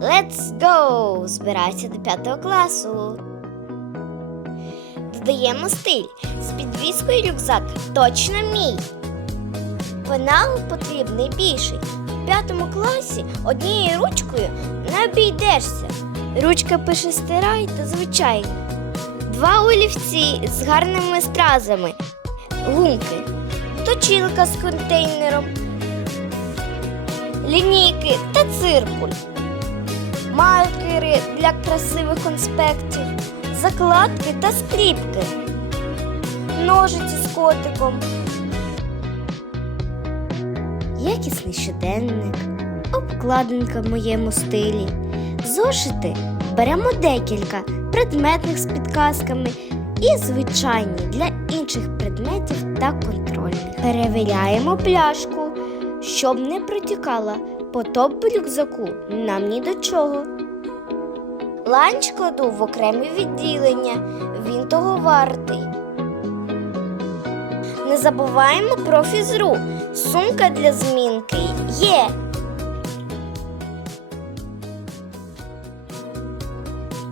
Let's go! Збирайся до п'ятого класу. Додаємо стиль. З підвіскою рюкзак точно мій. Пенал потрібний більший. В п'ятому класі однією ручкою не обійдешся. Ручка пише стирай та звичайно. Два олівці з гарними стразами, гумки, точилка з контейнером, лінійки та циркуль, для красивих конспектів, закладки та скріпки, ножиці з котиком, якісний щоденник, обкладинка в моєму стилі, зошити беремо декілька предметних з підказками і звичайні для інших предметів та контрольних. Перевіряємо пляшку, щоб не протікала потоп в рюкзаку нам ні до чого. Ланч кладу в окремі відділення, він того вартий. Не забуваємо про фізру. Сумка для змінки є.